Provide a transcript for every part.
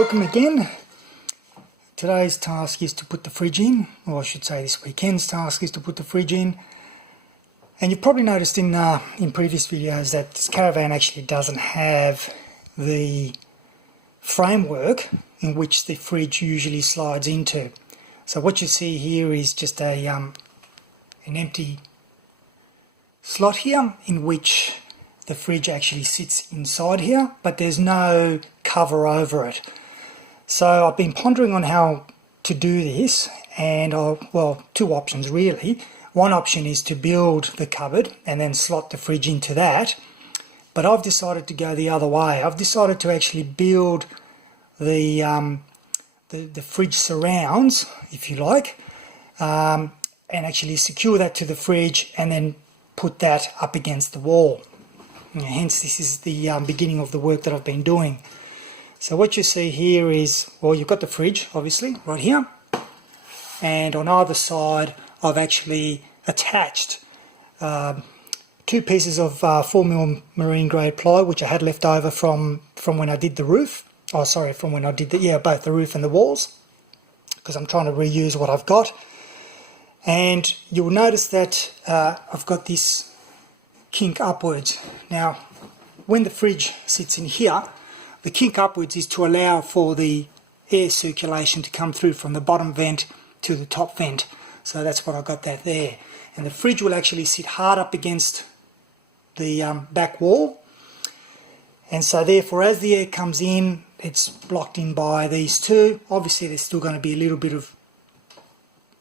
welcome again. Today's task is to put the fridge in, or I should say this weekend's task is to put the fridge in. And you've probably noticed in previous videos that this caravan actually doesn't have the framework in which the fridge usually slides into. So what you see here is just an empty slot here in which the fridge actually sits inside here, but there's no cover over it. So I've been pondering on how to do this, and well, two options really. One option is to build the cupboard and then slot the fridge into that, but I've decided to go the other way. I've decided to actually build the fridge surrounds, if you like, and actually secure that to the fridge and then put that up against the wall. Hence, this is the beginning of the work that I've been doing. So what you see here is, well, you've got the fridge, obviously, right here. And on either side, I've actually attached two pieces of 4mm marine grade ply, which I had left over from when I did the roof. Oh, sorry, from when I did both the roof and the walls, because I'm trying to reuse what I've got. And you'll notice that I've got this kink upwards. Now, when the fridge sits in here, the kink upwards is to allow for the air circulation to come through from the bottom vent to the top vent. So that's what I got that there. And the fridge will actually sit hard up against the back wall. And so therefore, as the air comes in, it's blocked in by these two. Obviously, there's still going to be a little bit of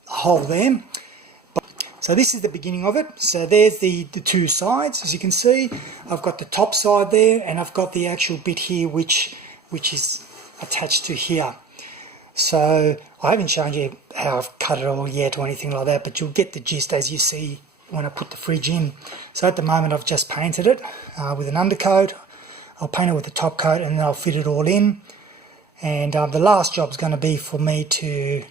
a hole there. So this is the beginning of it. So there's the two sides. As you can see, I've got the top side there, and I've got the actual bit here which is attached to here. So I haven't shown you how I've cut it all yet or anything like that, but you'll get the gist as you see when I put the fridge in. So at the moment I've just painted it with an undercoat. I'll paint it with the top coat and then I'll fit it all in. And the last job is going to be for me to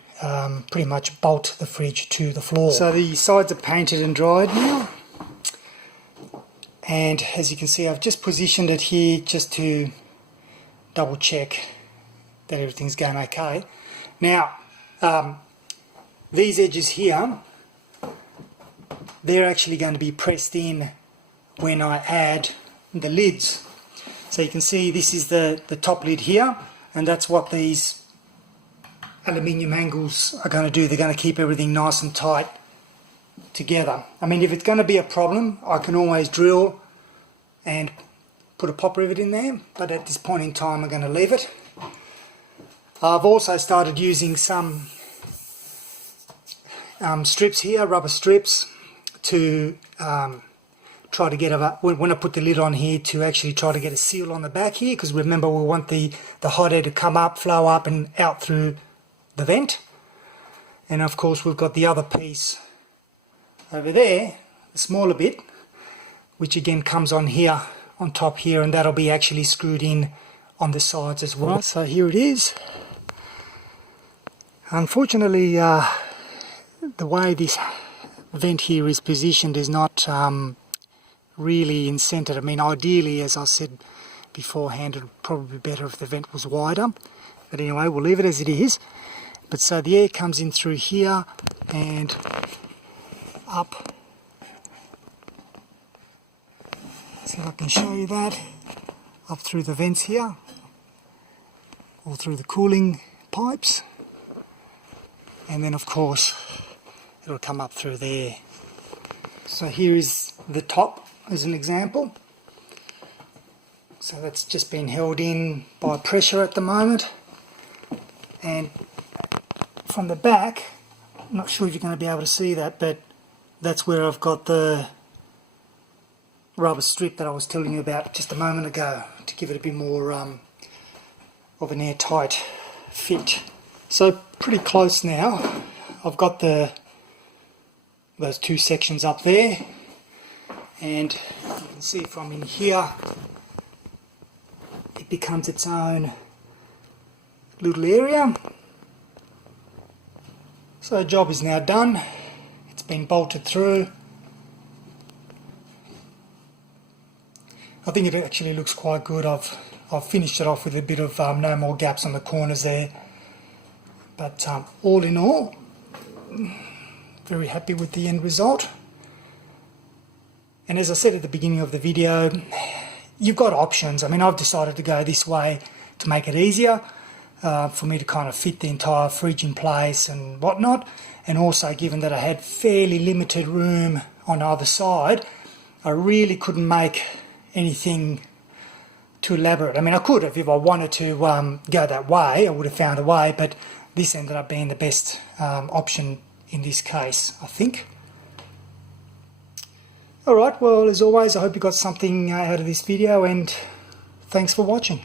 pretty much bolt the fridge to the floor. So the sides are painted and dried now, and as you can see, I've just positioned it here just to double check that everything's going okay. Now these edges here, they're actually going to be pressed in when I add the lids. So you can see this is the top lid here, and that's what these aluminium angles are going to do. They're going to keep everything nice and tight together. I mean, if it's going to be a problem, I can always drill and put a pop rivet in there, but at this point in time I'm going to leave it. I've also started using some strips here, rubber strips, to try to get when I put the lid on here, to actually try to get a seal on the back here, because remember, we want the hot air to come up, flow up and out through the vent. And of course we've got the other piece over there, the smaller bit, which again comes on here, on top here, and that'll be actually screwed in on the sides as well. Right, so here it is. Unfortunately, the way this vent here is positioned is not really in centre. I mean, ideally, as I said beforehand, it would probably be better if the vent was wider, but anyway, we'll leave it as it is. But so the air comes in through here and up. See if I can show you that. Up through the vents here, or through the cooling pipes. And then of course it'll come up through there. So here is the top as an example. So that's just been held in by pressure at the moment. And from the back, I'm not sure if you're going to be able to see that, but that's where I've got the rubber strip that I was telling you about just a moment ago, to give it a bit more of an airtight fit. So pretty close now. I've got those two sections up there, and you can see from in here it becomes its own little area. So the job is now done. It's been bolted through. I think it actually looks quite good. I've I've finished it off with a bit of no more gaps on the corners there. But all in all, very happy with the end result. And as I said at the beginning of the video, you've got options. I mean, I've decided to go this way to make it easier for me to kind of fit the entire fridge in place and whatnot. And also, given that I had fairly limited room on either side, I really couldn't make anything too elaborate. I mean, I could have, if I wanted to go that way, I would have found a way, but this ended up being the best option in this case, I think. Alright, well, as always, I hope you got something out of this video, and thanks for watching.